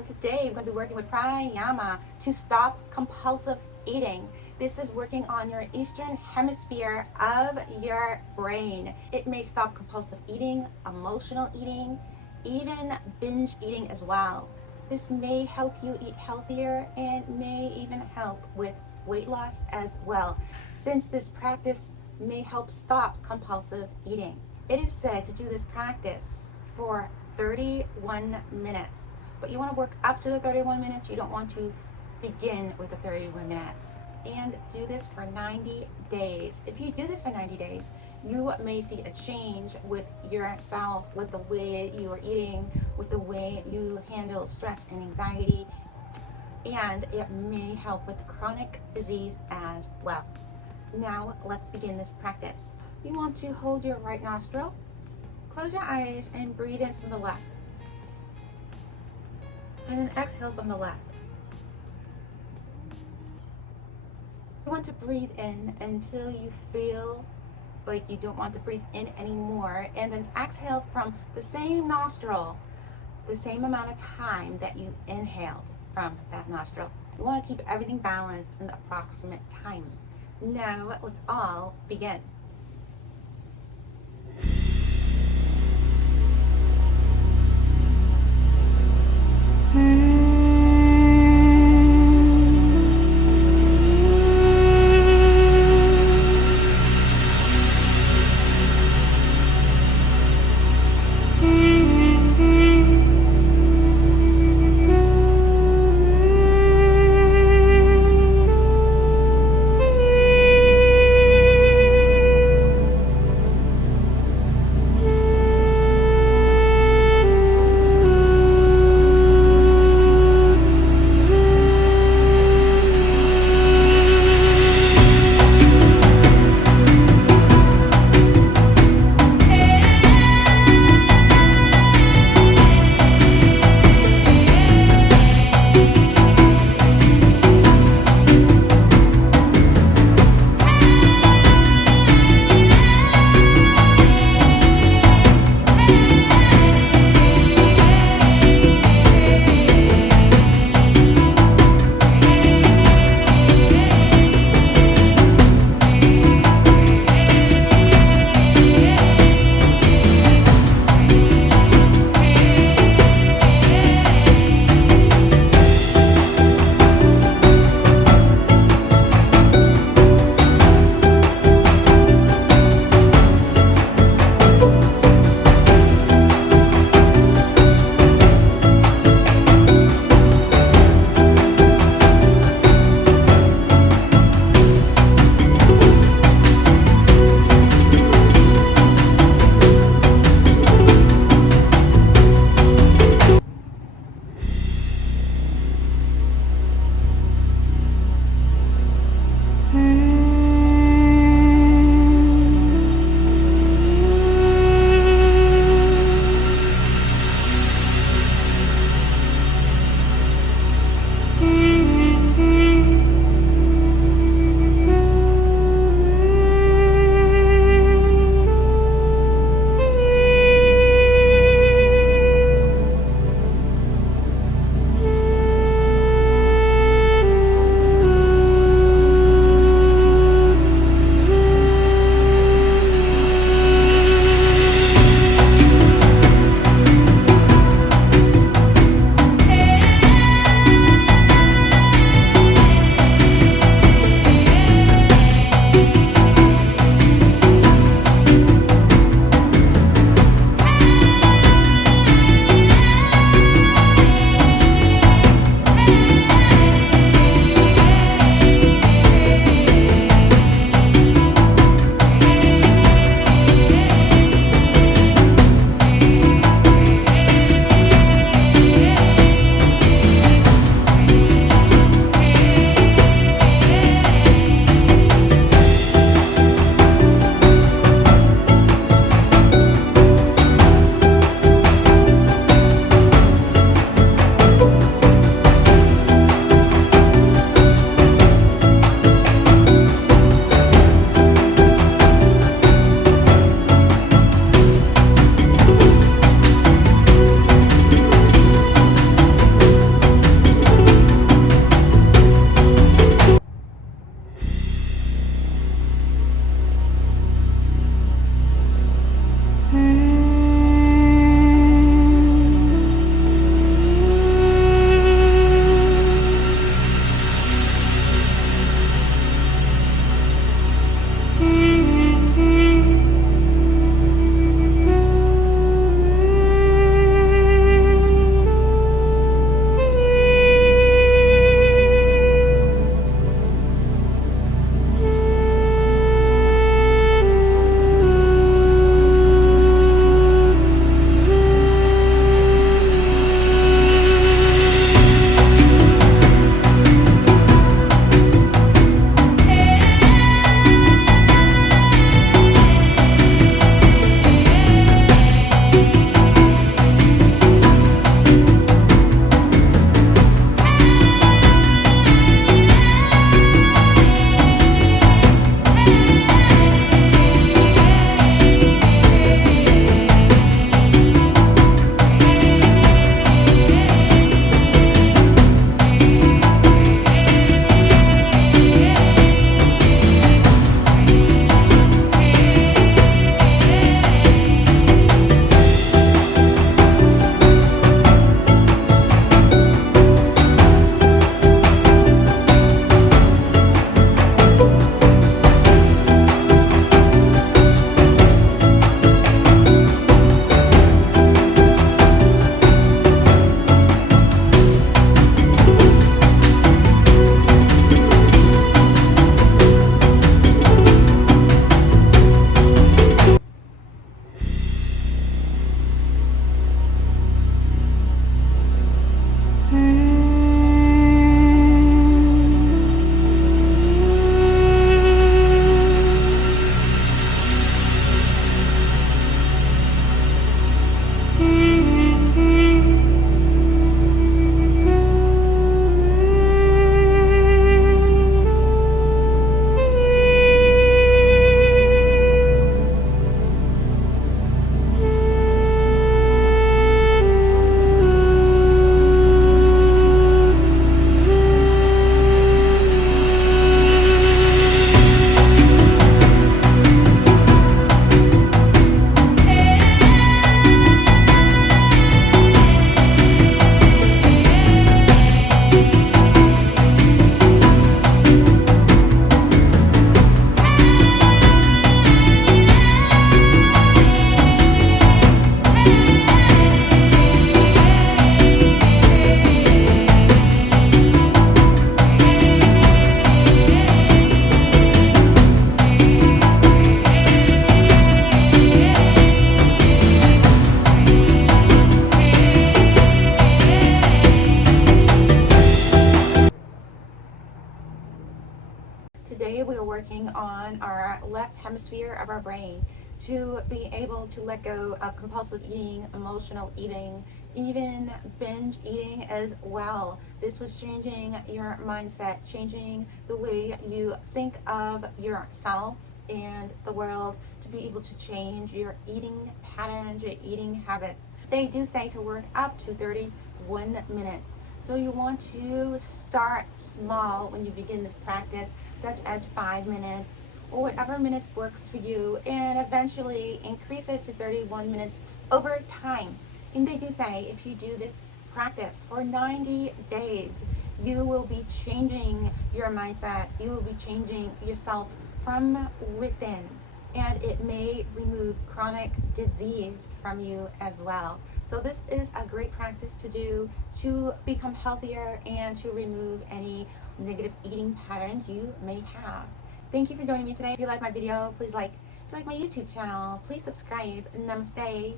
Today we're going to be working with Pranayama to stop compulsive eating. This is working on your eastern hemisphere of your brain. It may stop compulsive eating, emotional eating, even binge eating as well. This may help you eat healthier and may even help with weight loss as well, since this practice may help stop compulsive eating. It is said to do this practice for 31 minutes, but you want to work up to the 31 minutes. You don't want to begin with the 31 minutes. And do this for 90 days. If you do this for 90 days, you may see a change with yourself, with the way you are eating, with the way you handle stress and anxiety, and it may help with chronic disease as well. Now let's begin this practice. You want to hold your right nostril, close your eyes, and breathe in from the left, and then exhale from the left. You want to breathe in until you feel like you don't want to breathe in anymore, and then exhale from the same nostril the same amount of time that you inhaled from that nostril. You want to keep everything balanced in the approximate time. Now let's all begin. working on our left hemisphere of our brain to be able to let go of compulsive eating, emotional eating, even binge eating as well. This was changing your mindset, changing the way you think of yourself and the world, to be able to change your eating patterns, your eating habits. They do say to work up to 31 minutes. So you want to start small when you begin this practice, such as 5 minutes or whatever minutes works for you, and eventually increase it to 31 minutes over time. And they do say if you do this practice for 90 days, you will be changing your mindset, you will be changing yourself from within, and it may remove chronic disease from you as well. So this is a great practice to do to become healthier and to remove any negative eating patterns you may have. Thank you for joining me today. If you like my video, please like. If you like my YouTube channel, please subscribe. Namaste.